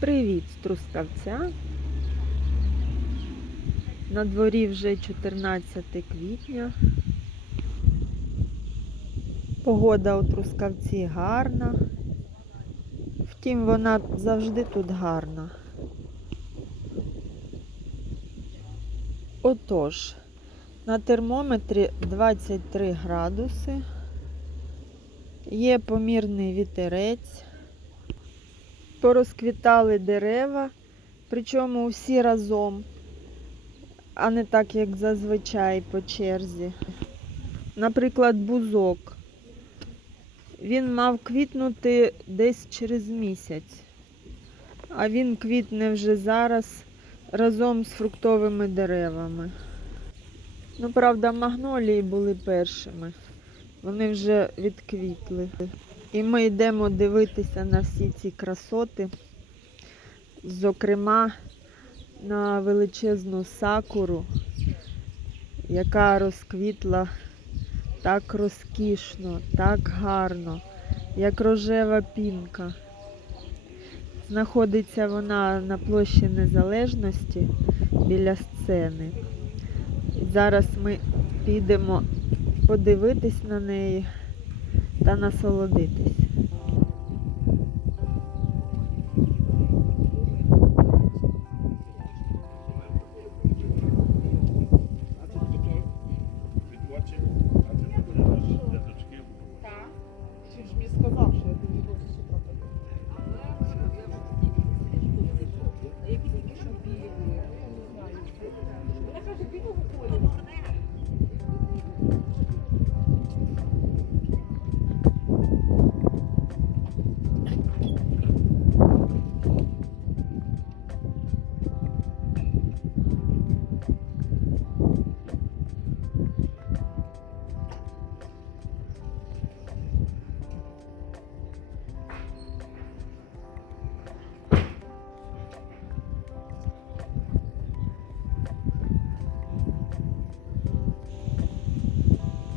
Привіт, з Трускавця. На дворі вже 14 квітня. Погода у Трускавці гарна. Втім, вона завжди тут гарна. Отож, на термометрі 23 градуси. Є помірний вітерець. Порозквітали дерева, причому всі разом, а не так, як зазвичай по черзі. Наприклад, бузок. Він мав квітнути десь через місяць, а він квітне вже зараз разом з фруктовими деревами. Ну, правда, магнолії були першими. Вони вже відквітли. І ми йдемо дивитися на всі ці красоти, зокрема на величезну сакуру, яка розквітла так розкішно, так гарно, як рожева пінка. Знаходиться вона на площі Незалежності біля сцени. Зараз ми підемо подивитись на неї та насолодитись.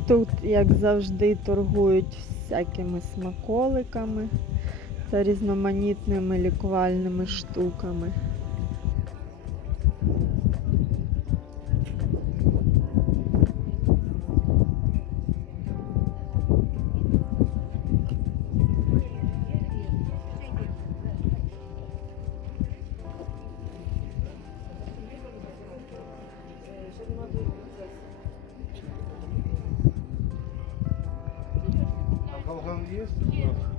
Тут, як завжди, торгують всякими смаколиками та різноманітними лікувальними штуками. А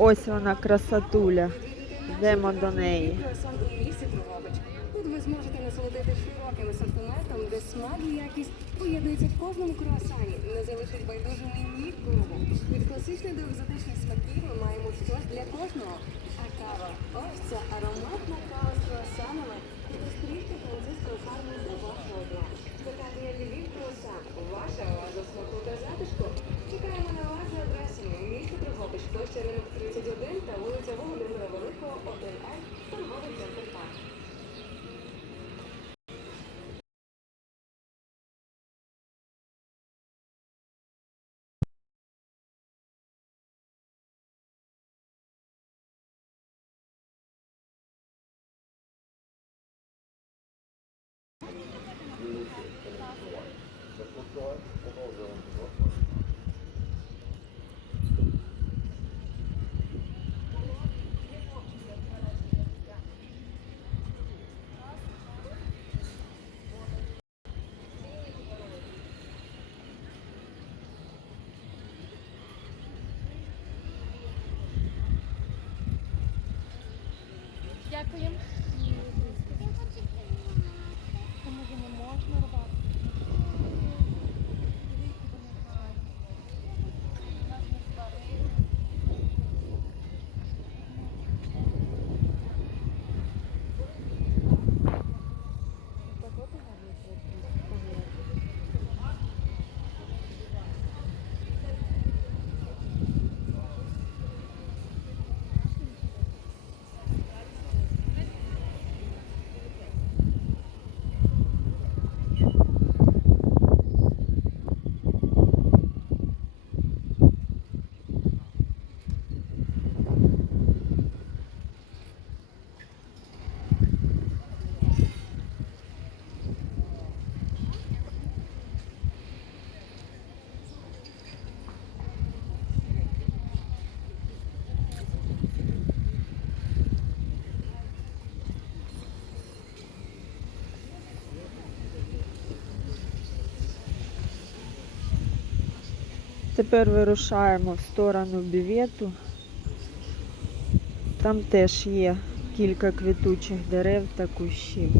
Ось вона красотуля. Йдемо до неї. Тут ви зможете насолодитись широким асортиментом, де смак і якість поєднуються в кожному круасані, не залишить байдужими нікого. Від класичних до екзотичних смаків ми маємо щось для кожного. А кава, ось ця ароматна кава з круасанами і безстрічка французького фарму для вашого дня. Пекарня Львів Круасан, ваша оаза смаку та затишку. Чекаємо на вас між площа ринок 31 та вулиця Володимира Великого 1А торговий центр парк. Продолжаем. Дякую. Тепер вирушаємо в сторону бівету. Там теж є кілька квітучих дерев та кущів.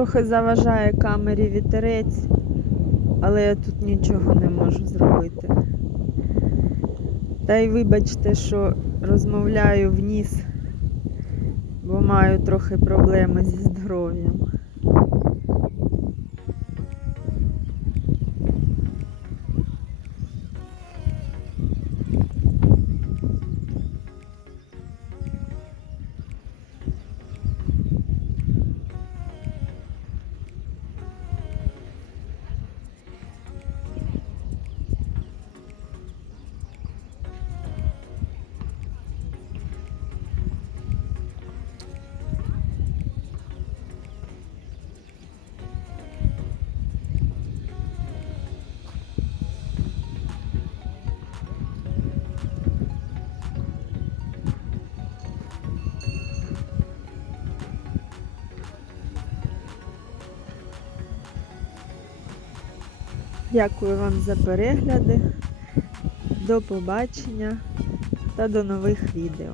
Трохи заважає камері вітерець, але я тут нічого не можу зробити. Та й вибачте, що розмовляю в бо маю трохи проблеми зі здоров'ям. Дякую вам за перегляди. До побачення та до нових відео.